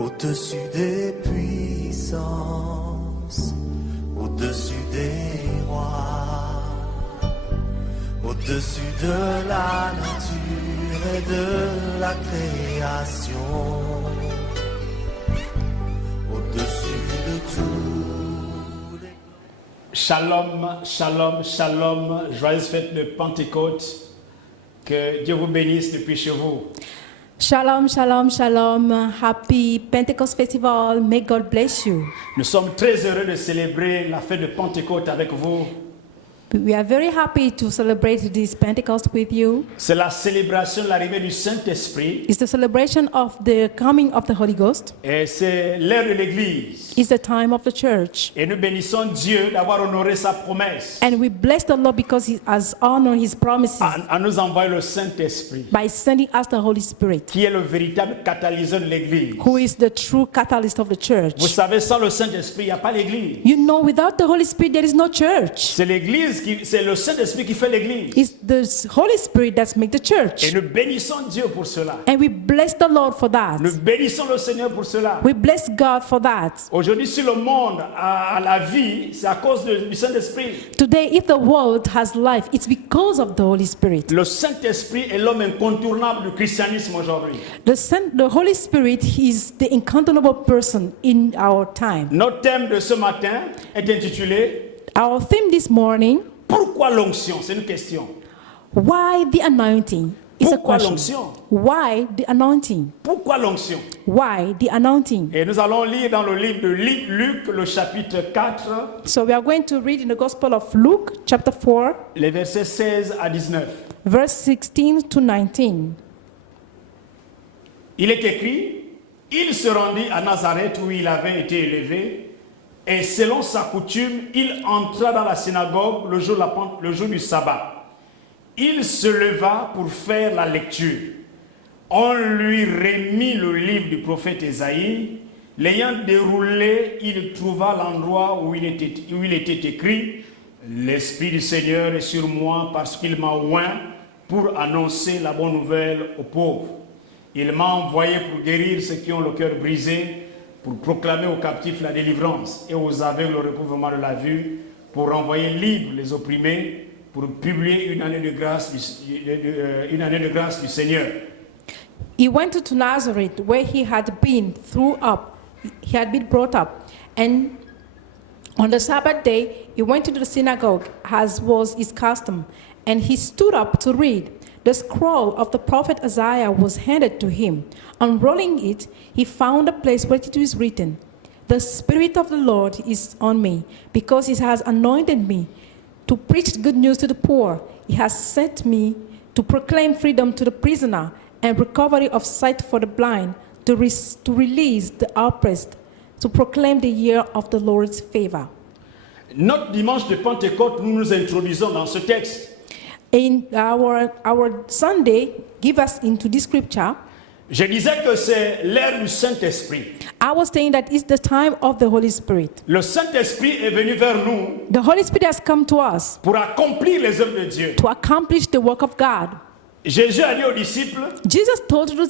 au-dessus des puissances, au-dessus des rois, au-dessus de la nature et de la création, au-dessus de tous les... Shalom, shalom, shalom, joyeuse fête de Pentecôte, que Dieu vous bénisse depuis chez vous. Shalom, shalom, shalom. Happy Pentecost Festival. May God bless you. Nous sommes très heureux de célébrer la fête de Pentecôte avec vous. We are very happy to celebrate this Pentecost with you. C'est la célébration de l'arrivée du Saint-Esprit It's the celebration of the coming of the Holy Ghost. et c'est l'heure de l'Église. It's the time of the church. Et nous bénissons Dieu d'avoir honoré sa promesse And we bless the Lord because He has honored His promises en nous envoyant le Saint-Esprit, by sending us the Holy Spirit, qui est le véritable catalyseur de l'Église. who is the true catalyst of the church. Vous savez, sans le Saint-Esprit, il n'y a pas l'Église. You know, without the Holy Spirit, there is no church. C'est l'Église c'est le Saint-Esprit qui fait l'Église. It's the Holy Spirit that makes the Et church. nous bénissons Dieu pour cela. And we bless the Lord for that. Nous bénissons le Seigneur pour cela. We bless God for that. Aujourd'hui, si le monde a la vie, c'est à cause du Saint-Esprit. Today, if the world has life, it's because of the Holy Spirit. Le Saint-Esprit est l'homme incontournable du christianisme aujourd'hui. The Holy Spirit is the incountable person in our time. Notre thème de ce matin est intitulé Our theme this morning, Pourquoi l'onction? C'est une question. why the anointing? Is a Pourquoi question. l'onction? Why the anointing? Pourquoi l'onction? Why the anointing? Et nous allons lire dans le livre de Luc, le chapitre 4, So we are going to read in the Gospel of Luke, chapter 4, les versets 16 à 19. verse 16 to 19. Il est écrit, il se rendit à Nazareth où il avait été élevé, et selon sa coutume, il entra dans la synagogue le jour du sabbat. Il se leva pour faire la lecture. On lui remit le livre du prophète Ésaïe. L'ayant déroulé, il trouva l'endroit où il était écrit « L'Esprit du Seigneur est sur moi parce qu'il m'a oint pour annoncer la bonne nouvelle aux pauvres. Il m'a envoyé pour guérir ceux qui ont le cœur brisé, pour proclamer aux captifs la délivrance et aux aveugles le recouvrement de la vue, pour renvoyer libres les opprimés, pour publier une année de grâce du Seigneur. » He went to Nazareth where he had been brought up, and on the Sabbath day he went to the synagogue as was his custom, and he stood up to read. The scroll of the prophet Isaiah was handed to him. Unrolling it, he found a place where it was written, "The Spirit of the Lord is on me, because he has anointed me to preach good news to the poor. He has sent me to proclaim freedom to the prisoner and recovery of sight for the blind, to release the oppressed, to proclaim the year of the Lord's favor." Notre dimanche de Pentecôte, nous nous introduisons dans ce texte. In our Sunday, give us into this scripture. Je disais que c'est l'ère du Saint-Esprit. I was saying that it's the time of the Holy Spirit. Le Saint-Esprit est venu vers nous The Holy Spirit has come to us pour accomplir les œuvres de Dieu. to accomplish the work of God. Jésus a dit aux disciples Jesus told the de ne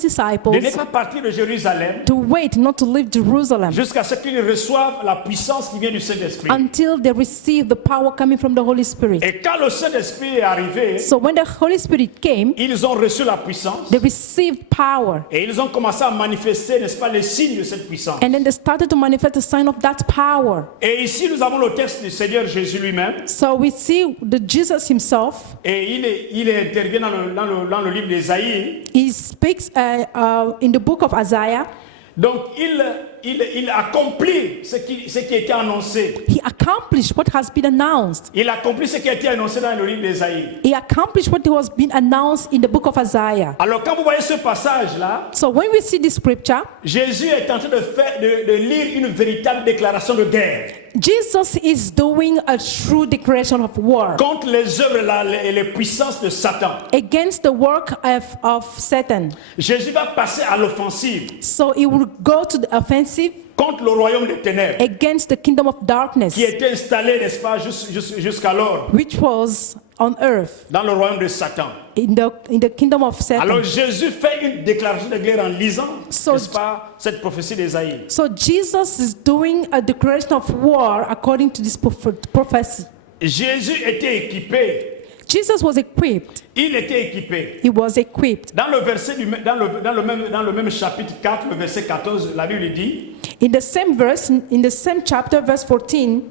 disciples pas partir de Jérusalem to wait, not to leave Jerusalem, jusqu'à ce qu'ils reçoivent la puissance qui vient du Saint-Esprit. until they receive the power coming from the Holy Spirit. Et quand le Saint-Esprit est arrivé, So when the Holy Spirit came, ils ont reçu la puissance they received power. et ils ont commencé à manifester, n'est-ce pas, les signes de cette puissance. And then they started to manifest the sign of that power. Et ici, nous avons le texte du Seigneur Jésus lui-même. So we see the Jesus himself. Et il intervient dans le livre d'Ésaïe. He speaks in the book of Isaiah. Donc, il accomplit ce qui a été annoncé. He accomplished what has been announced. Il accomplit ce qui a été annoncé dans le livre d'Ésaïe. He accomplished what was been announced in the book of Isaiah. Alors, quand vous voyez ce passage-là, So when we see this scripture, Jésus est en train de lire une véritable déclaration de guerre Jesus is doing a true declaration of war contre les œuvres et les puissances de Satan. against the work of Satan. Jésus va passer à l'offensive So he will go to the offensive contre le royaume des ténèbres against the kingdom of darkness, qui était installé, n'est-ce pas, jusqu'alors. which was on earth, dans le royaume de Satan. in the kingdom of Satan. Alors Jésus fait une déclaration de guerre en lisant, So- n'est-ce pas, cette prophétie d'Ésaïe. So Jesus is doing a declaration of war according to this prophecy. Jésus était équipé. Jesus was equipped. Il était équipé. He was equipped. Dans le verset dans le même chapitre 4, le verset 14, la Bible dit, In the same verse, in the same chapter, verse 14,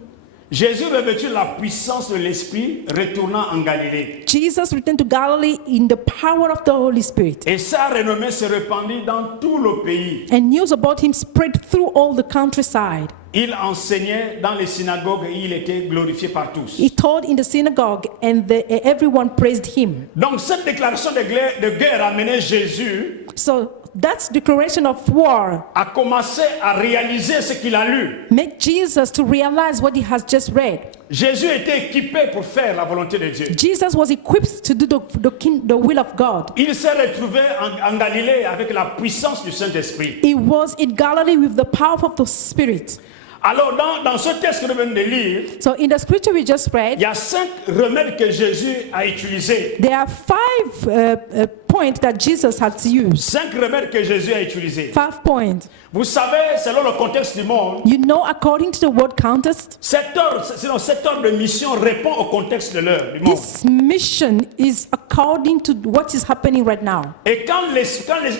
Jésus revêtu la puissance de l'Esprit, retournant en Galilée. Jesus returned to Galilee in the power of the Holy Spirit. Et sa renommée se répandit dans tout le pays. And news about him spread through all the countryside. Il enseignait dans les synagogues et il était glorifié par tous. He taught in the synagogue and everyone praised him. Donc cette déclaration de guerre a mené Jésus So that declaration of war à commencer à réaliser ce qu'il a lu. made Jesus to realize what he has just read. Jésus était équipé pour faire la volonté de Dieu. Jesus was equipped to do the will of God. Il s'est retrouvé en Galilée avec la puissance du Saint-Esprit. He was in Galilee with the power of the Spirit. Alors dans ce texte que nous venons de lire, So in the scripture we just il read, y a 5 remèdes que Jésus a utilisés. there are 5 points that Jesus had used. 5 remèdes que Jésus a utilisés. 5 points. Vous savez, selon le contexte du monde, You know, according to the word context, cet ordre de mission répond au contexte de l'heure du monde. this mission is according to what is happening right now. Et quand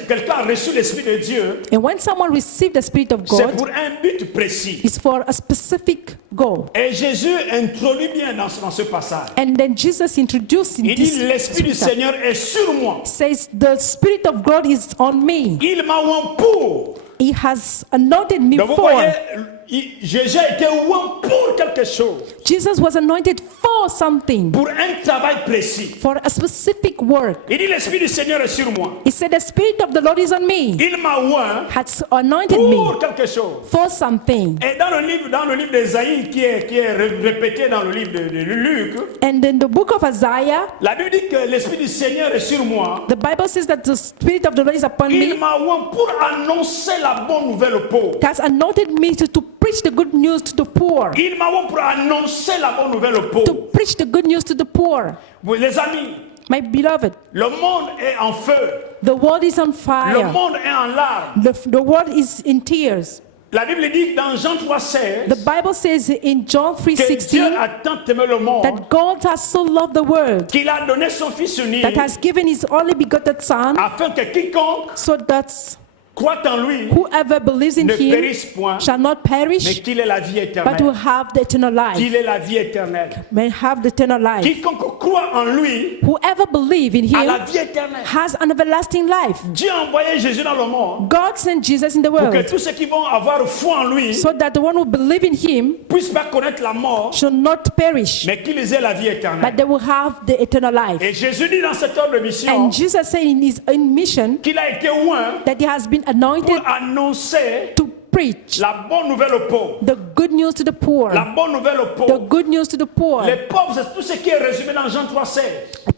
quelqu'un a reçu l'Esprit de Dieu, And when someone received the Spirit of c'est God, pour un but précis. it's for a specific goal. Et Jésus introduit bien dans ce passage. And then Jesus introduced in Il dit, this l'Esprit du scripture, Seigneur est sur moi. says, the Spirit of God is on me. Il m'a oint pour. He has anointed me Donc vous for. voyez, Jésus a été oint pour quelque chose. Jesus was anointed for something, Pour un travail précis. for a specific work. Il dit, l'Esprit du Seigneur est sur moi. He said, the Spirit of the Lord is on me. Il m'a oint Has anointed me pour quelque chose. for something. Et dans le livre d'Ésaïe qui est répété dans le livre de Luc, And in the book of Isaiah, la Bible dit que l'Esprit du Seigneur est sur moi. the Bible says that the Spirit of the Lord is upon Il me. m'a oint pour annoncer la bonne nouvelle aux pauvres. It has anointed me to preach the good news to the poor. Il m'a oint pour annoncer la bonne nouvelle aux To pauvres. preach the good news to the poor. Vous, les amis, My beloved, le monde est en feu. the world is on Le fire. monde est en larmes. The world is in tears. La Bible dit dans Jean 3,16 The Bible says in John que Dieu 3:16 a tant aimé le monde that God has so loved the world qu'il a donné son Fils unique that has given his only begotten Son, afin que quiconque so that croit en lui whoever believes in ne him périsse point, shall not mais perish, qu'il ait la vie but will éternelle. have the eternal life. Qu'il ait la vie éternelle. May have the eternal life. Quiconque croit en lui Whoever believes in a la him vie éternelle. has an everlasting life. Dieu a envoyé Jésus dans le monde God sent Jesus in the pour que world tous ceux qui vont avoir foi en lui so that the one who believe in him puissent pas connaître la mort, should not perish, mais qu'ils aient la vie but éternelle. they will have the eternal life. Et Jésus dit dans cette ordre de mission And Jesus said in his own mission qu'il a été oint that he has been anointed pour annoncer to preach la bonne nouvelle aux pauvres. the good news to the poor. La bonne nouvelle aux The pauvres. good news to the poor. Les pauvres, c'est tout ce qui est résumé dans Jean 3,16.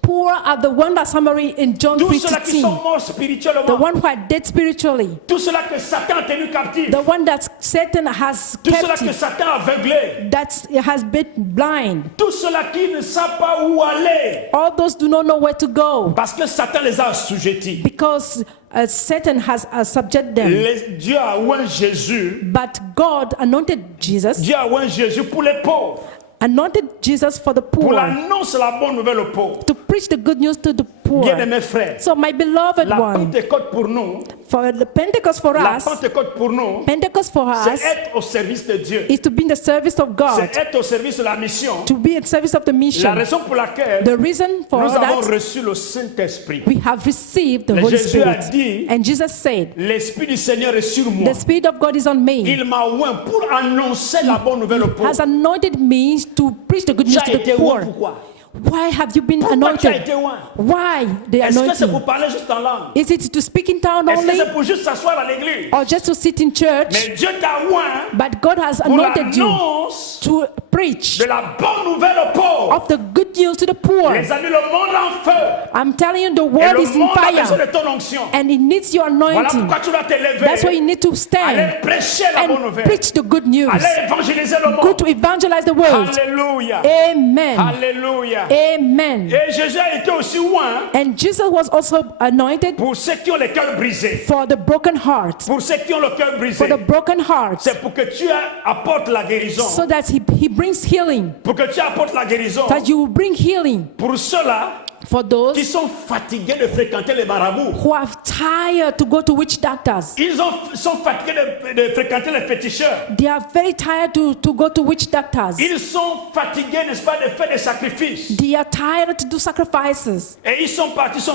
Poor are the one that summary in John Tous ceux-là qui sont 3:16. morts The spirituellement. one who are dead spiritually. Tous ceux-là que Satan a tenu captif. The one that Satan has Tous ceux-là que kept, Satan a aveuglé. that has been blind. Tous ceux-là qui ne savent pas où aller. All those do not know where to go Parce que Satan les a assujettis. because Satan has subjected them. Dieu a oint Jésus. But God anointed Jesus, Dieu a oint Jésus pour les pauvres. anointed Jesus for the Pour poor, l'annonce de la bonne nouvelle aux pauvres. to preach the good news to the poor. Bien-aimés frères, So my beloved la one, Pentecôte pour nous, for the Pentecost for la us, Pentecôte pour nous, Pentecost for c'est us être au service de Dieu. is to be in the service of God, C'est être au service de la mission. to be in service of the La mission. raison pour laquelle The reason for nous avons that, reçu le Saint-Esprit. we have received the Mais Holy Jésus a Spirit. dit, And Jesus said, l'Esprit du Seigneur est sur moi. the Spirit of God is on me, Il m'a oint pour annoncer la bonne nouvelle aux pauvres. has anointed me to preach the good Tu news as to the été poor. oint pourquoi? Why have you been Pourquoi tu as anointed? été oint? Why the Est-ce que c'est anointing? pour parler juste en langue? Is it to speak in town Est-ce que only c'est pour juste s'asseoir à l'église? or just to sit in church? Mais Dieu t'a oint But God has pour anointed you l'annonce to preach de la bonne nouvelle aux pauvres. of the good news to the poor. Les amis, le monde est en feu. I'm telling you, the Et world le is in monde a besoin fire de ton onction. and it needs your Voilà anointing. pourquoi tu dois te That's why you lever. need to stand Allez prêcher la bonne and nouvelle. preach the good news. Allez évangéliser le Go monde. to evangelize the world. Alléluia. Amen. Alléluia. Amen. Et Jésus a été aussi loin And Jesus was also anointed pour ceux qui ont les cœurs brisés. for the broken heart. Pour ceux qui ont le cœur brisé. For the broken hearts. C'est pour que tu apportes la guérison. So that he brings healing. Pour que tu apportes la guérison. That you will bring healing Pour ceux-là for qui those sont fatigués de fréquenter les marabouts. who are tired to go to witch doctors. Ils sont fatigués de fréquenter les féticheurs. They are very tired to go to witch doctors. Ils sont fatigués, n'est-ce pas, de faire des sacrifices. They are tired to do sacrifices. Et ils sont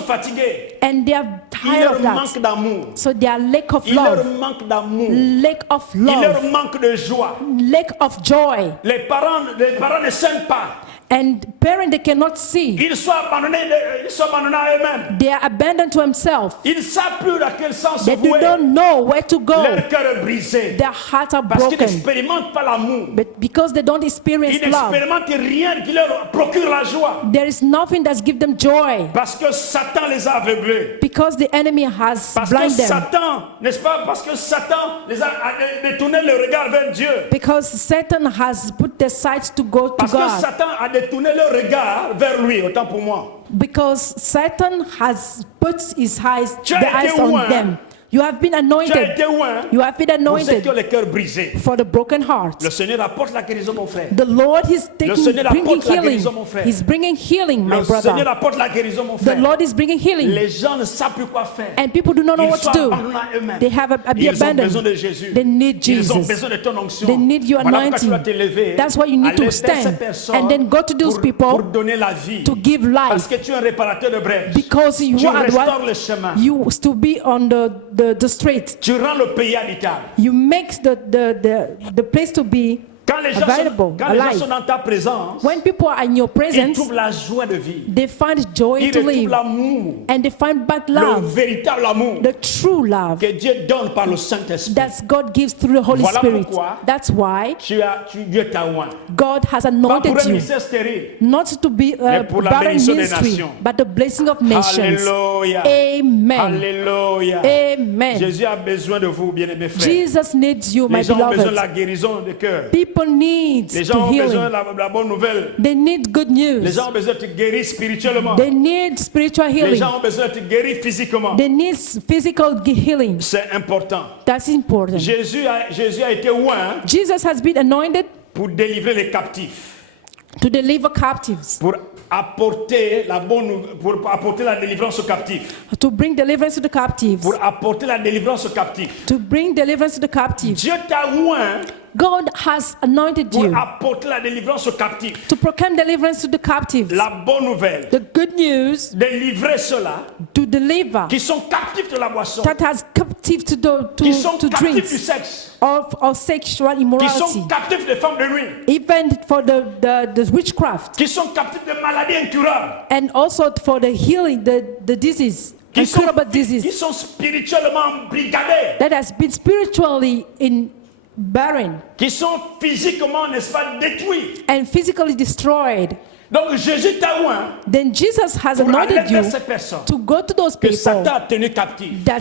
fatigués. And they are Il tired leur of that. manque d'amour. So they are lack of Il leur love. manque d'amour. Lack of Il leur love. manque de joie. Lack of joy. Les parents ne s'aiment pas. And parents, they cannot see. Ils sont abandonnés à eux-mêmes. They are abandoned to themselves. Ils ne savent plus dans quel sens se They vouer. don't know where to go. Leur cœur est brisé. Their hearts are Parce qu'ils broken. n'expérimentent pas l'amour. But because they don't experience Ils love, n'expérimentent rien qui leur procure la joie. there is nothing that gives them joy. Parce que Satan les a aveuglés. Because the enemy has Parce que blinded them. Satan, n'est-ce pas? Parce que Satan les a détourné le regard vers Dieu. Because Satan has put their sights to go to Parce que God. Satan a détourné le regard vers lui, autant pour moi. Because Satan has put his eyes, Tu as the été eyes on loin. them. You have been Tu as anointed. été loin You have been pour ceux qui ont anointed les cœurs brisés. for the broken heart. Le Seigneur apporte la guérison, mon frère. The Lord is Seigneur bringing apporte la healing. guérison, mon frère. He's bringing healing, my Le Seigneur brother. apporte la guérison, mon The frère. Lord is bringing healing. Les gens ne savent plus quoi faire. And people do not know Ils what to sont do. abandonnés à eux-mêmes. They have been Ils ont besoin de abandoned. Jésus. They need Ils ont Jesus. besoin de ton onction. They need your Voilà pourquoi tu dois te anointing. lever. That's why you need aller to vers ces stand personnes and then go to those pour people donner la vie. to give Parce life. que tu es un réparateur de brèches. Because you Tu are restaures what le chemin. you to be on the street. Tu rends le pays habitable. You make the place to be Quand les gens, available, quand les gens alive. sont dans ta présence, When people are in your ils presence, trouvent la joie de vivre. they find joy Ils to retrouvent live l'amour. and they find back Le love, véritable amour the true love que Dieu donne par le Saint-Esprit. that God gives through the Holy Voilà Spirit. pourquoi That's why Dieu t'a oint. God has Pas pour anointed un you, ministère stérile. not to be Mais a pour la barren bénédiction des ministry, nations. but the blessing of nations. Alléluia. Amen. Alléluia. Amen. Jésus a besoin de vous, bien-aimés frères. Jesus needs you, my Les gens ont besoin de la beloved. guérison de cœur. People need Les gens ont besoin healing. de la bonne nouvelle. They need good Les news. gens ont besoin de te guérir spirituellement. They need spiritual Les healing. gens ont besoin de te guérir physiquement. They need physical healing. C'est important. That's important. Jésus a été oint Jesus has been anointed pour délivrer les captifs, to deliver captives, pour apporter pour apporter la délivrance aux captifs, to bring deliverance to the captives, pour apporter la délivrance aux captifs. to bring deliverance to the captives. Dieu t'a oint God has anointed pour you apporter la délivrance aux captifs. to proclaim deliverance to the captives. La bonne nouvelle, The good news délivrer ceux-là to deliver qui sont captifs de la boisson, that has captive qui sont to captifs drinks du sexe, of sexual qui immorality, sont captifs des femmes de nuit, even for the witchcraft, qui sont captifs de maladies incurables, and also for the healing, the disease, qui sont, incurable qui disease sont spirituellement brigadés, that has been spiritually barren qui sont physiquement, n'est-ce pas, détruits. and physically destroyed. Donc Jésus t'a oint Then Jesus has pour aller anointed vers you ces personnes to go to those que people Satan a tenu captifs. that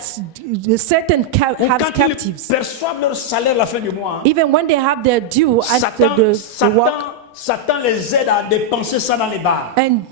Satan Pour has quand captives. ils perçoivent leur salaire à la fin du mois, Even when they have their due after the work, Satan les aide à dépenser ça dans les bars. and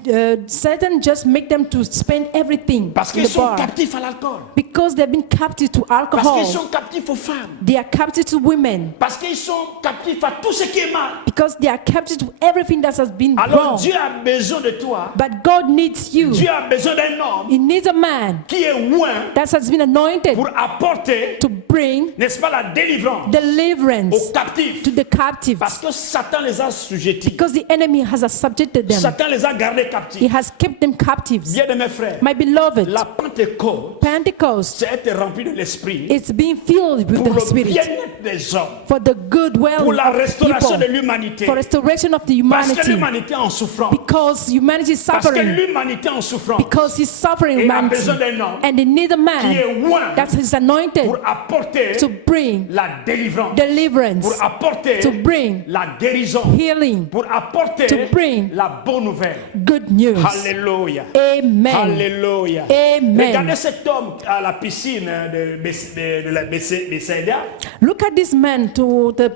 Satan just make them to spend everything Parce in qu'ils the sont bar captifs à l'alcool. because they've been captive to Parce qu'ils alcohol. sont captifs aux femmes. They are captive to women Parce qu'ils sont captifs à tout ce qui est mal. because they are captive to everything that has been Alors wrong. Dieu a besoin de toi. But God needs you. Dieu a besoin d'un homme He needs a man qui est oint that has been anointed pour apporter, to bring n'est-ce pas, la délivrance aux deliverance captifs. to the captives Parce que Satan les a sujettis. because the enemy has subjected them. Satan les a gardés He captifs. has kept them captives. Bien de mes frères, My beloved, la Pentecôte, Pentecost c'est être rempli de l'Esprit is being filled with pour the le Spirit bien-être des hommes, for the good pour well la of restauration de people, l'humanité. for restoration of the Parce que humanity, l'humanité est en souffrance. because humanity is Parce que suffering, l'humanité est en souffrance. because he's suffering Et a humanity, besoin d'un homme and they need a qui man est oint that is anointed pour apporter to bring la délivrance, deliverance, pour apporter to bring la guérison, healing, pour apporter To bring la bonne nouvelle. good news. Alléluia. Amen. Alléluia. Amen. Regardez cet homme à la piscine de la Bethsaida. Look at this man to the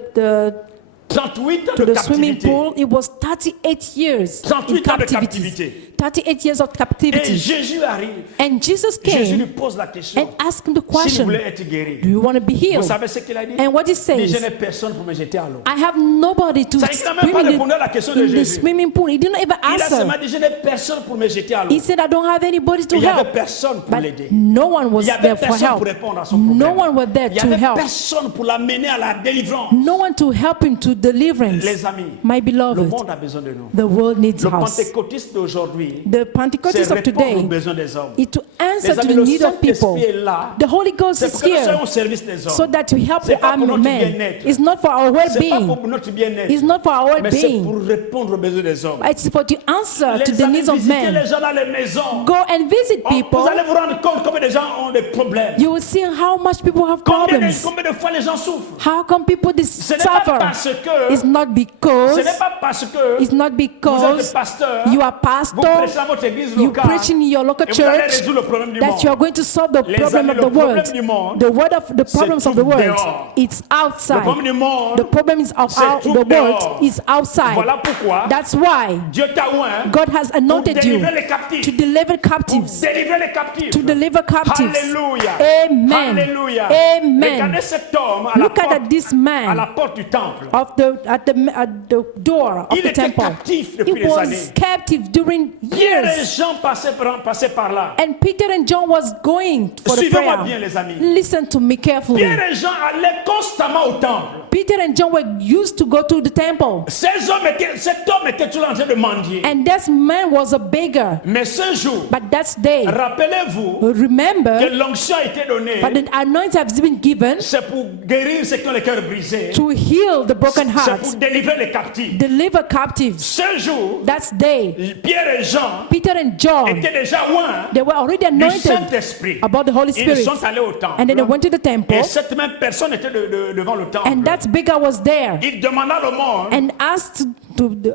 38 ans to de the swimming captivité. pool. It was 38 years 38 in ans de captivity. captivité. 38 years of Et captivity. Jésus arrive. And Jesus Jésus lui came pose la question. and asked him the S'il question, voulait être guéri. do you want to be Vous healed? savez ce qu'il a dit? And what he Il dit, je says, n'ai personne pour me jeter à l'eau. I have nobody to Ça veut dire qu'il n'a même swim pas in répondu à la question de in the Jésus. swimming pool. He didn't even Il a answer. seulement dit, je n'ai personne pour me jeter à l'eau. He said, I don't have anybody to Il n'y avait help. personne pour But l'aider. no one Il was n'y avait there for personne help. pour répondre à son problème. No one was there Il n'y to avait help. personne pour l'amener à la délivrance. No one to help him to deliverance. Les amis, My le beloved, monde a besoin de nous. the world needs Le us. pentecôtiste d'aujourd'hui, The Pentecostals c'est of répondre aux today besoins des hommes. is to answer Les to amis, the le need of people. Saint-Esprit est là. The Holy Ghost C'est is pour que nous soyons here au service des hommes. so that we help C'est the pas pour army notre men. bien-être. It's not for our C'est pas well-being. pour notre bien-être. It's not for our Mais c'est well-being. pour répondre aux besoins des hommes. It's for to answer to Les the amis, needs of visitez men. les gens dans les maisons. Go and visit Vous people. allez vous rendre compte combien de gens ont des problèmes. You will see how much people have Combien problems. de fois les gens souffrent. How come people Ce n'est pas suffer? parce que It's not ce because n'est pas parce que it's not vous êtes because pasteur, you are vous pastor, prêchez dans votre église you locale preach in your local et vous allez church résoudre le problème du that you are monde. going to solve the Les problem amis, of le the problème world. du monde, The problems of the tout world. dehors. It's Le outside. problème du monde, The problem is of c'est tout the world dehors. is outside. Voilà pourquoi That's why Dieu t'a oint God has pour anointed you délivrer les captifs. to deliver Pour captives. délivrer les captifs. To deliver captives. Alléluia. Amen. Alléluia. Amen. Regardez cet homme à la, Look at this à la man porte du temple. at the door of Il the était temple. captif He depuis des was années. captive during Pierre et years. Jean passaient par là. And Peter and John was going for the Suivez-moi bien, prayer. les amis. Listen to me carefully. Pierre et Jean allaient constamment au temple. Peter and John were used to go to the temple. Cet homme était toujours en train de mendier. And this man was a beggar. Mais ce jour, But that day, rappelez-vous que remember l'onction a été donnée. that the anointing has been given C'est pour guérir ceux qui ont le cœur brisé. to heal the broken C'est hearts, pour délivrer les captifs. deliver captives. Ce jour, That day, Pierre et Jean Peter and John, étaient déjà loin they were already du anointed Saint-Esprit. about the Holy Ils Spirit. sont allés au temple. And then they went to the temple, Et cette même personne était devant le temple. and that beggar was there Il demanda le monde and asked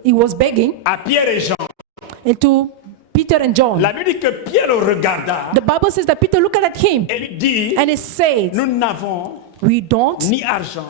he was begging à Pierre et Jean. and to Peter and John. La Bible dit que Pierre le regarda The Bible says that Peter looked at him et lui dit, and he said, nous n'avons we don't ni argent,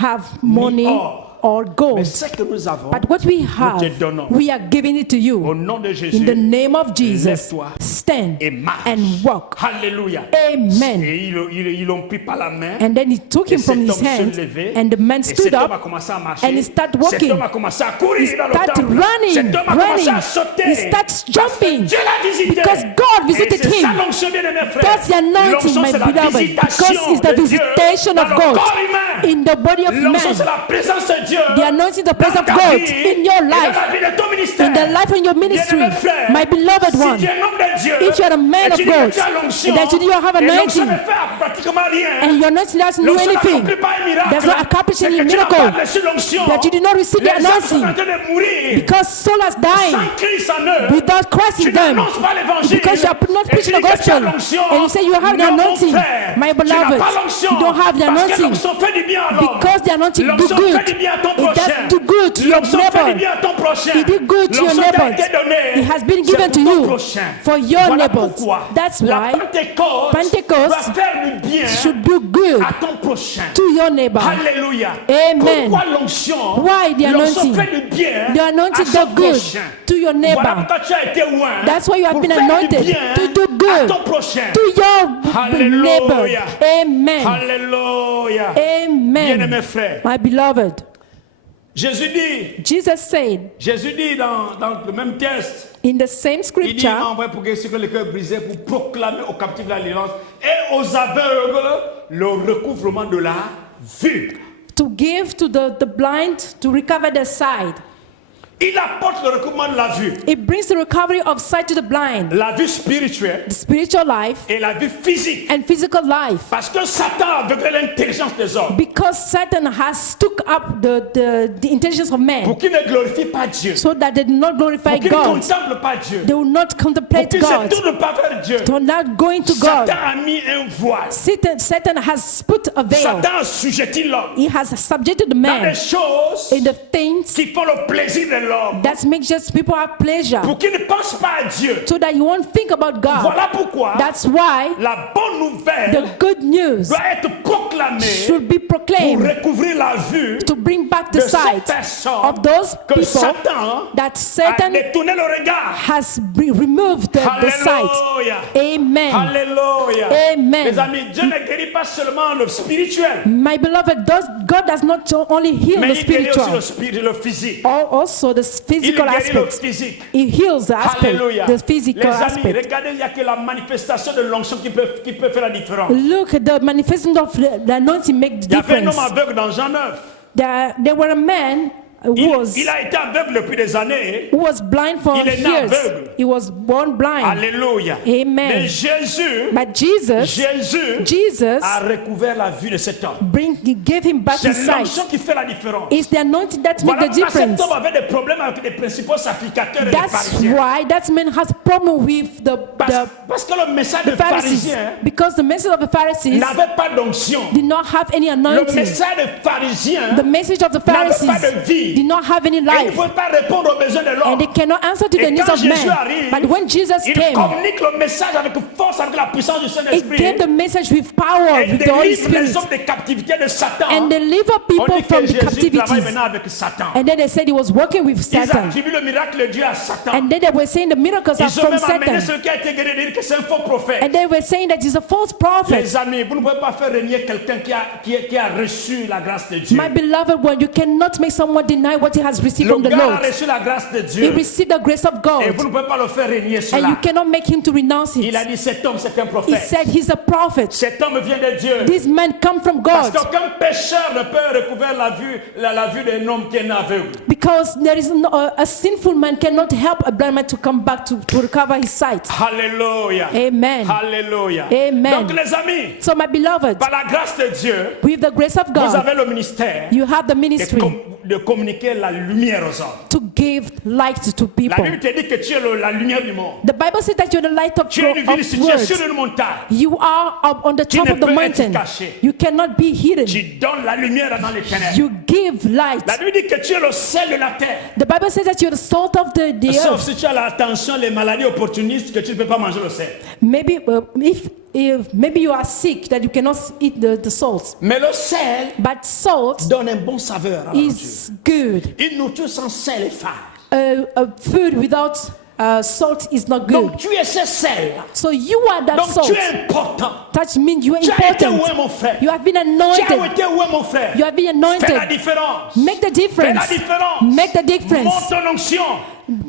have money or. or mais gold, ce que nous avons, but what we nous have, te donnons. we are giving it to Au you. nom de Jésus, In the name of Jesus, lève-toi stand et marche. and walk. Alléluia. Amen. Et ils l'ont pris par la main. And then he took him Et from cet his homme se hand, levait, and the man et stood cet homme a up, commencé à marcher. and he started Cet walking. homme a commencé à courir He dans le started temple. running, Cet homme a commencé à running. sauter. He started Parce que jumping. Dieu l'a visité. Because God visited Et c'est ça him. l'onction, bien aimé frère. That's the anointing, L'onction, my c'est la beloved, visitation because it's the de Dieu visitation dans of le God corps humain. in the body of L'onction, c'est man. la présence de Dieu. The anointing, the presence of dans ta God vie in your et dans life, la vie de ton ministère. in the life of your ministry, Bien-aimé frère, my beloved si one. tu es un homme de Dieu, If you are a man et of tu dis que God, tu as l'onction, that you have et l'onction anointing, ne fait pratiquement rien. and your anointing doesn't do L'onction anything, n'accomplit pas un miracle. does not accomplish C'est any que tu n'as miracle, pas reçu l'onction. that you did not receive the Les gens sont en anointing, train de mourir because souls are dying sans Christ en eux. without Christ Tu in them, n'annonces pas l'évangile. because you are not Et preaching tu the dis que tu as gospel, l'onction. and you say you have the Non, mon anointing. frère, My tu n'as beloved, pas l'onction. you don't have the Parce que anointing, l'onction fait du bien à l'homme. because the anointing do L'onction good. fait du bien à ton It prochain. does do good to your L'onction fait du neighbor. bien à ton prochain. It did good to your L'onction t'a neighbor. été donnée. It has been C'est given to pour ton you prochain. for your Voilà neighbors. pourquoi That's la why Pentecôte doit faire du bien should do good à ton prochain. to your neighbor. Alléluia. Amen. Pourquoi l'onction? Why the L'onction anointing? fait du bien The anointing à son does good prochain. to your Voilà neighbor. pourquoi tu as été loin. That's why you have pour been faire anointed du bien to do à good ton prochain. to your Alléluia. neighbor. Amen. Alléluia. Amen. Bien-aimés frères, My beloved, Jésus dit dans le même texte, in the same il dit, il scripture, m'a envoyé pour guérir ceux qui ont le cœur brisé, pour proclamer aux captifs la délivrance et aux aveugles le recouvrement de la vue. to give to the blind to recover their sight. Il apporte le recouvrement de la vue, It brings the recovery of sight to the blind, la vue spirituelle the spiritual life, et la vue physique. and physical life. Parce que Satan a aveuglé l'intelligence des hommes Because Satan has took up the intelligence of pour man qu'ils ne glorifient pas Dieu, so that they do not glorify pour qu'ils ne God. contemplent pas Dieu, They will not pour contemplate qu'ils ne se God. tournent pas vers Dieu. They're not going to God. Satan a mis un voile. Satan has put a veil. Satan a assujetti l'homme He has subjected the dans man des choses in the things qui font le plaisir de l'homme that makes just people have pleasure pour qu'il ne pense pas à Dieu. so that you won't think about God. Voilà pourquoi That's why la bonne nouvelle the good news doit être proclamée should be pour proclaimed recouvrir la vue to bring back the de ces sight personnes of those que people Satan that a Satan détourné le regard. has removed the sight. Alléluia. Amen. Alléluia. Amen. Les amis, Dieu ne guérit pas seulement le spirituel, My beloved, God does not only heal mais the il guérit aussi spiritual, le physique. also the Il physical guérit le aspect. physique. He heals the aspect, Alléluia. the Les physical amis, aspect. regardez, il n'y a que la manifestation de l'onction qui peut faire la différence. Look at the manifestation of the anointing make the Il y avait un homme difference. aveugle dans Jean 9. There were a man who Il a été aveugle depuis des années. was blind for Il est né years. aveugle. He was born blind. Alléluia. Amen. Mais Jésus But Jesus a recouvert la vue de cet homme. gave him back C'est his sight. l'onction qui fait la différence. It's the anointing that Voilà makes the pourquoi cet difference. homme avait des problèmes avec les principaux sacrificateurs et les That's pharisiens. why that man has problem with Parce que le message the des Pharisees, pharisiens because the message of the Pharisees n'avait pas d'onction. did not have any Le anointing. message des pharisiens The message of the n'avait pas Pharisees de vie. did not have any Et il ne life, pouvait pas répondre aux besoins de and l'homme. they cannot answer to the Et needs quand of Jésus man. arrive, But when Jesus il came, communique le message avec force, avec la puissance du it Saint-Esprit. gave the message with power, Et with the Holy délivre les Spirit, hommes des captivités de Satan. and deliver On people dit que from the Jésus travaille captivities. maintenant avec Satan. And then they said he was working with Ils Satan. attribuent le miracle de Dieu à Satan. And then they were saying the miracles are Ils ont from même amené Satan. celui qui a été guéri de dire que c'est un faux prophète. And they were saying that he's a false prophet. Les amis, vous ne pouvez pas faire régner quelqu'un qui a reçu la grâce de Dieu. My beloved one, you cannot make someone deny what he has received Le from the gars a Lord. reçu la grâce de He Dieu. received the grace of Et God. vous ne pouvez pas le faire régner And cela. you cannot make him to renounce Il a it. dit cet homme c'est un He prophète. said he's a prophet. Cet homme vient de Dieu. These men come from Parce God. qu'aucun pécheur ne peut recouvrir la vue d'un homme qui est né aveugle. Because there is a sinful man cannot help a blind man to come back to recover his sight. Alléluia. Amen. Alléluia. Amen. Donc les amis, So my beloved, par la grâce de Dieu, with the grace of vous God, avez le ministère you have the ministry de communiquer la lumière aux hommes. to give light to La people. Bible te dit que tu es la lumière du monde. The Bible says that you're the light of Tu es une ville située words. sur une montagne. You are up on the top ne of the peux mountain. être caché. You cannot be hidden. Tu donnes la lumière dans les ténèbres. You give light. La Bible dit que tu es le sel de la terre. The Bible says that you're the salt of the Sauf earth. si tu as l'attention, les maladies opportunistes, que tu ne peux pas manger le sel. Maybe if maybe you are sick that you cannot eat the salt. Mais le sel But salt donne un bon saveur à la nourriture. is good. Une nourriture sans sel est fade. Food without salt is not good. Donc tu es ce sel. So you are that Donc salt. tu es important. That means you are Tu as été où important. mon frère? You have been Tu as anointed. été où mon frère? You have been Fais la anointed. différence. Make the Fais la difference. différence. Make the Monte difference. ton onction.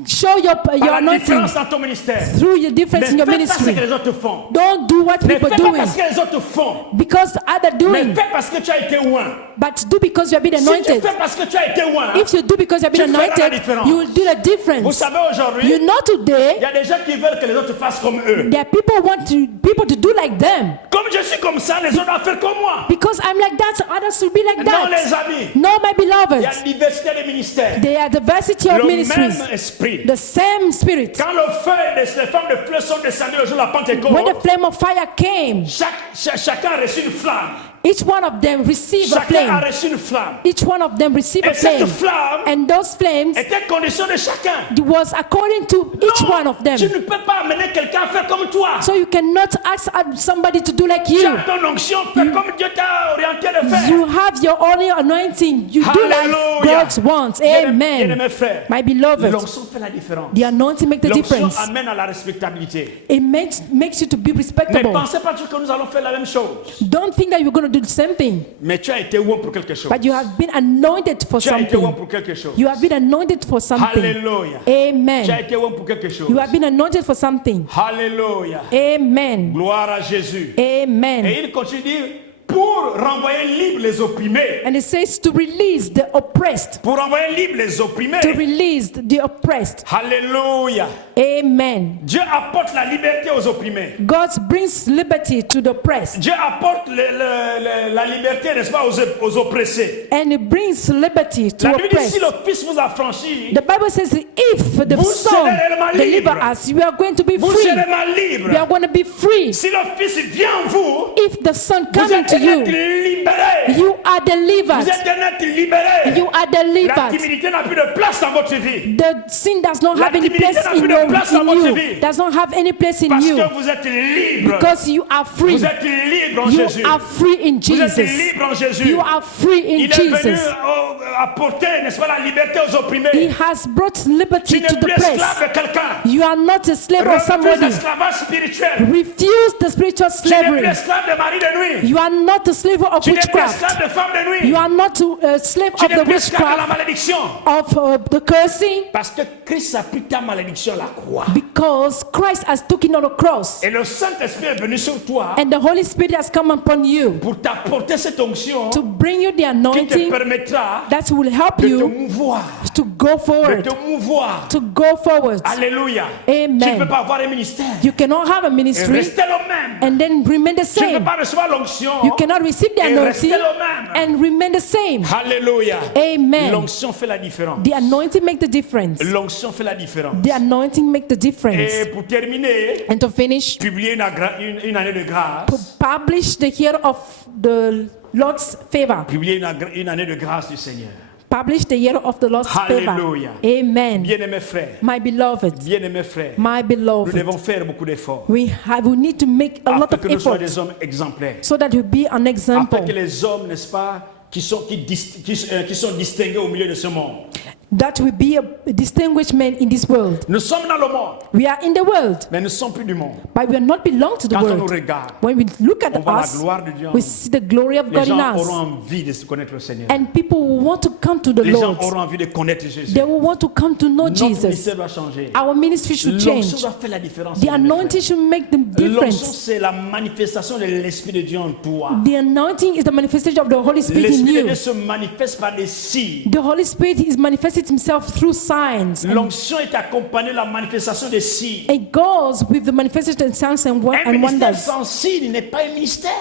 Show your Par la anointing différence dans ton ministère. through your difference in Ne your fais pas ce ministry. que les autres font. Don't do what Ne people fais are pas doing parce que les autres font. because others Mais doing, fais parce que tu as été loin. but do because you have been Si tu anointed. fais parce que tu as été loin, If you do because you have been tu feras la anointed, différence. you will do the vous difference. savez aujourd'hui, You know il y today, a des gens qui veulent que les autres fassent comme eux. there are people to do like them. Comme je suis comme ça, les autres doivent faire comme moi. Because I'm like that, others should be like Non, les that. amis, No, my il y a beloved, une diversité de ministères. they are diversity of Le ministries, même esprit. the same spirit. Quand le feu des femmes de fleurs sont descendues le jour de la Pentecôte, When the flame of fire came, chacun a reçu une flamme. each one of them received a Chacun a flame. reçu une flamme. Each one of them received Et a cette flame. flamme And those flames était condition de chacun. was according to each Non, one of them. tu ne peux pas amener quelqu'un à faire comme toi. So you cannot ask somebody to do like Tu you. as ton onction, fais comme Dieu t'a orienté de faire. You have your own anointing. You do like Hallelujah. God wants. Bien-aimés Amen. frères, My beloved, l'onction fait la différence. the anointing makes the L'onction difference. amène à la respectabilité. It makes you to be Ne respectable. pensez pas que nous allons faire la même chose. Don't think that you're going to do the same thing, Mais tu as été bon pour quelque chose. but you have been anointed for Tu as été bon something. pour quelque chose. You have been anointed for something. Alléluia. Tu as Amen. été bon pour quelque chose. You have been anointed for something. Alléluia. Amen. Gloire à Jésus. Et Amen. il continue de dire, pour renvoyer libre les opprimés. And it says to release the oppressed. Pour renvoyer libre les opprimés. To release the oppressed. Alléluia. Amen. Dieu apporte la liberté aux opprimés. God brings liberty to the oppressed. Dieu apporte la liberté, n'est-ce pas, aux oppressés. And it brings liberty to La Bible dit, si oppressed. le Fils vous a franchi, The Bible says if the Vous Son serez réellement deliver libre. us, we are going to be vous free. serez mal libre. We are going to be free. Si le Fils vient en vous, If the Son vous comes êtes into un être you, libéré. you are Vous delivered. êtes un être libéré. You are La delivered. timidité n'a plus de place dans votre vie. The sin does not La have any timidité place n'a in plus de place dans votre you. vie. Does not have any place in Parce you. que vous êtes libre. Because you are free. Vous êtes libre en You Jésus. are free in Vous êtes Jesus. libre en Jésus. You are free in Il est venu Jesus. apporter, n'est-ce pas, la liberté aux He opprimés. has brought Tu liberty n'es to the plus esclave place. de quelqu'un. You are not a slave of Refuse somebody. l'esclavage spirituel. Refuse the spiritual Tu n'es plus slavery. esclave de mari de nuit. You are not a slave of Tu n'es plus witchcraft. esclave de femme de nuit. You are not a slave Tu of n'es the plus esclave de la witchcraft, malédiction. of the cursing, Parce que Christ a pris ta malédiction à la croix. because Christ has taken on the cross. Et le Saint-Esprit est venu sur toi And the Holy Spirit has come upon you pour t'apporter cette onction to bring you the qui te anointing permettra that will help de te you mouvoir. to go De forward. te mouvoir. To go forward. Alléluia. Tu ne Amen. peux pas avoir un ministère You cannot have a et ministry rester le même. and then remain the Tu ne peux same. pas recevoir l'onction You cannot receive the et rester anointing le même. and remain the same. Alléluia. Amen. L'onction fait la différence. The anointing make the difference. L'onction fait la différence. The anointing make the difference. Et pour terminer, And to finish, publier une année de grâce. publish the year of the Lord's favor. Publier une année de grâce du Seigneur. Publish the year of the Lord's Hallelujah. favor. Amen. Bien-aimés frères, My beloved, bien-aimés frères, my nous beloved, devons faire beaucoup d'efforts we need to make a lot afin of que nous soyons effort des hommes exemplaires. so that we be an example, Afin que les hommes, n'est-ce pas, qui sont distingués au milieu de ce monde. that we be a distinguished man in this world. Nous sommes dans le monde, We are in the world, mais nous ne sommes plus du monde. but we are not belong to the Quand on nous world. regarde, When we look at on voit la us, gloire de Dieu en we nous. see the glory of Les God in gens us. auront envie de se connaître le Seigneur. And people will want to come to the Les gens Lord. auront envie de connaître Jésus. They will want to come to know Notre Jesus. ministère doit changer. Our ministry should L'onction change. doit faire la différence. The bien-aimés anointing frères. should make the L'onction, difference. c'est la manifestation de l'Esprit de Dieu en toi. The anointing is the manifestation of the Holy Spirit in L'Esprit de you. Dieu se manifeste par des signes. The Holy Spirit is manifested himself through signs. L'onction est accompagnée de la manifestation des signes. It goes with the manifestation of signs and Un ministère wonders. sans signe n'est pas un ministère.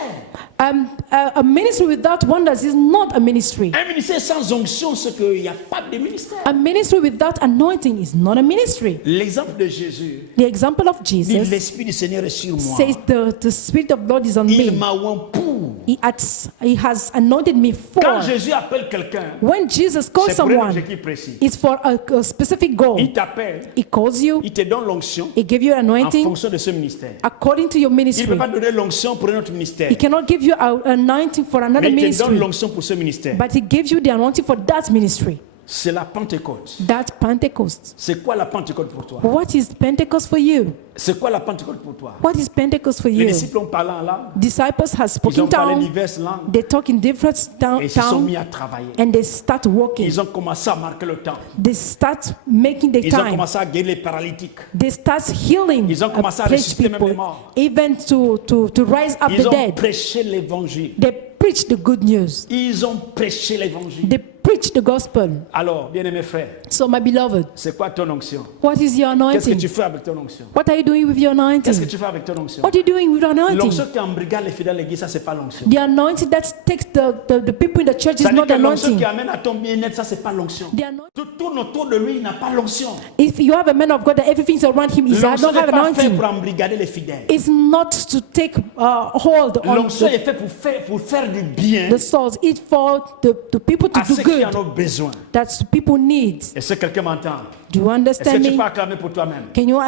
A ministry without wonders is not a ministry. Un ministère sans onction, c'est qu'il n'y a pas de ministère. A ministry without anointing is not a ministry. L'exemple de Jésus The example of dit Jesus l'Esprit du Seigneur est sur moi. says the Spirit of God is on Il me. m'a oint pour. He has anointed me Quand for. Jésus appelle quelqu'un, When Jesus calls c'est pour un someone, objectif précis. it's for a specific goal. Il t'appelle, He calls you, il te donne l'onction he gives you en anointing fonction de ce ministère. according to your Il ne ministry. peut pas donner l'onction pour un autre ministère. He cannot give you an anointing for another Mais il te donne ministry, l'onction pour ce ministère. but he gives you the anointing for that ministry. C'est la Pentecôte. That Pentecost. C'est quoi la Pentecôte pour toi? What is Pentecost for you? C'est quoi la Pentecôte pour toi? What is Pentecost for Les you? disciples ont parlé en langue. Disciples has Ils ont spoken parlé tongue. diverses langues. They talk in different Et ils se sont mis tongues à travailler. and they start walking. Ils ont commencé à marquer le temps. They start making the Ils ont time. commencé à guérir les paralytiques. They start healing Ils ont commencé à plague ressusciter même les people, morts. even to rise up Ils the ont dead. prêché l'évangile. They preach the good news. Ils ont prêché l'évangile. They preach the gospel. Alors, bien-aimés frères, So, my beloved, c'est quoi ton onction? what is your Qu'est-ce que anointing? tu fais avec ton onction? What are you doing with your Qu'est-ce que anointing? tu fais avec ton onction? What are you doing with your anointing? L'onction qui embrigade les fidèles à l'église, ça c'est pas l'onction. The anointing that takes the people in the church is C'est-à-dire not que the l'onction anointing. qui amène à ton bien-être, ça c'est pas l'onction. The anointing. Tout tourne autour de lui, il n'a pas l'onction. If you have a man of God that everything's around him, he does L'onction not n'est have pas fait anointing. pour embrigader les fidèles. It's not to take hold on L'onction est faite pour faire du bien the souls. It's for the people to à do ceux qui good. en ont besoin. That's people need. Est-ce que quelqu'un m'entend? Do you Est-ce understand que tu me? peux acclamer pour toi-même? Can you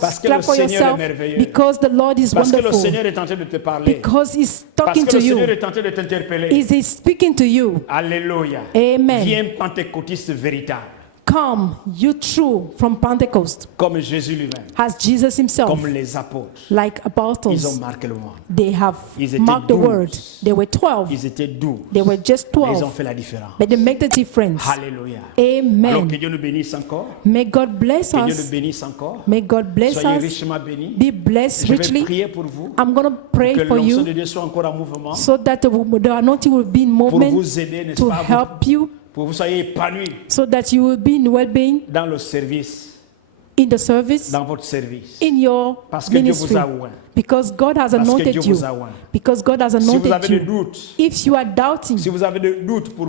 Parce que clap le for Seigneur yourself? est merveilleux. Because the Lord is Parce que le wonderful. Seigneur est en train de te parler. Because He's Parce talking que to le Seigneur you. est en train de t'interpeller. Is He speaking to you? Alléluia. Amen. Viens pentecôtiste véritable. come you through from Pentecost, comme Jésus lui-même, as Jesus himself, comme les apôtres. like Ils apostles. ont marqué le monde. They have Ils étaient marked the 12. word. They were 12. Ils étaient 12. They were just Mais ils ont 12. fait la différence. But they make the difference. Alléluia. Alors Amen. que Dieu nous bénisse encore. May God bless Que Dieu nous us. bénisse encore. May God bless Soyez us. richement bénis. Be blessed Je vais richly. prier pour vous. I'm going to pray Que for l'onction de you Dieu soit encore en mouvement. so that the anointing will be in Pour movement vous aider, n'est-ce to pas? help you, Pour que vous soyez épanouis so that you will be in well-being dans le service, in the service, dans votre service. in your Parce que Dieu ministry. vous a oint. Because God has Parce que anointed Dieu you. vous a oint. Because God has Si vous avez anointed des you. doutes, If you are doubting, si vous avez des doutes pour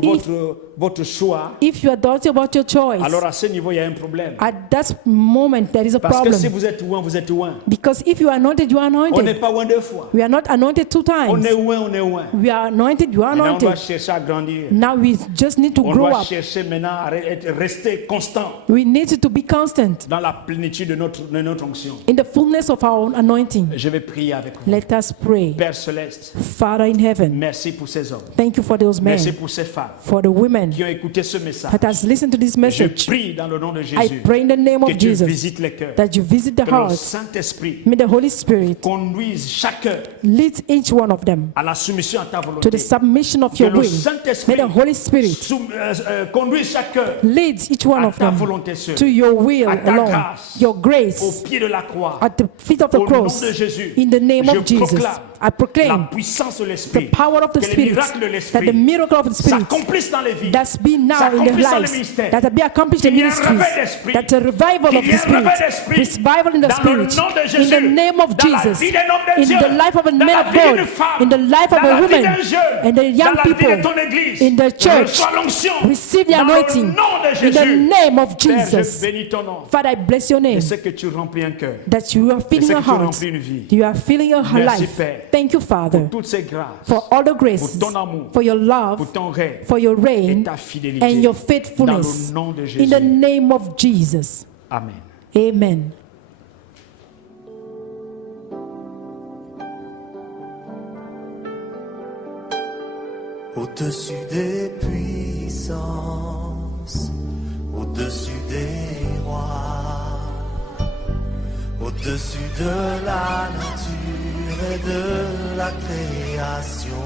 votre choix, if you are doubting about your choice, alors à ce niveau, il y a un problème. at that moment there is a Parce que si problem. vous êtes oint, vous êtes oint. Because if you are anointed, you are On n'est anointed. pas oint deux fois. We are not anointed two On times. est oint, on est oint. We are anointed, you are Maintenant, on doit anointed. chercher à grandir. Now we just need to On grow doit up. chercher maintenant à rester constant We need to be constant dans la plénitude de notre onction. in the fullness of our own anointing. Je vais prier avec vous. Let us pray. Père Céleste, Father in heaven, merci pour ces hommes. thank you for those men, Merci pour ces femmes for the women qui ont écouté ce message. that has listened to this Je message. prie dans le nom de I Jésus pray in the name que of tu Jesus visites les cœurs. that you visit the Que le hearts. Saint-Esprit May the Holy Spirit conduise chacun lead each one of them à la soumission à ta to volonté. the submission of Que your le will. Saint-Esprit May the Holy Spirit conduise chacun lead each one à of ta them volonté seule. to your will à ta alone, grâce, your au grace pied de la croix. at the feet of the Au nom cross. de Jésus, In the name je of Jesus, proclame I la proclaim puissance de the l'Esprit, power of the que les Spirit, miracles de that the l'Esprit miracle of the Spirit s'accomplissent dans les vies, that's been now in the s'accomplissent dans le lives, ministère, that have been accomplished in qu'il y ait un ministries, réveil d'esprit, that a revival qu'il of y ait the un Spirit, réveil d'esprit, revival in the dans le Spirit, nom de in Jésus, the name of dans la Jesus, vie d'un homme de in Dieu, the life of a dans man la of vie God, d'une femme, in the life of dans a la vie woman, d'un jeune, and the dans young la vie de people, ton église, in the church. reçois l'onction, Receive the dans le anointing nom de in the Jésus. name of Père, je Jesus. bénis ton nom. Father, I bless your name Et c'est que tu remplis un cœur. that you are Et filling c'est a que tu heart. remplis une vie. You are filling a Merci, life. Père. Thank you, Father, Toutes ces grâces, for all the graces, pour ton amour, for your pour love, ton règne for your et reign, ta fidélité. and your Dans faithfulness. le nom de In Jésus. the name of Jesus. Amen. Amen. Au-dessus des puissances, au-dessus des rois, au-dessus de la nature et de la création.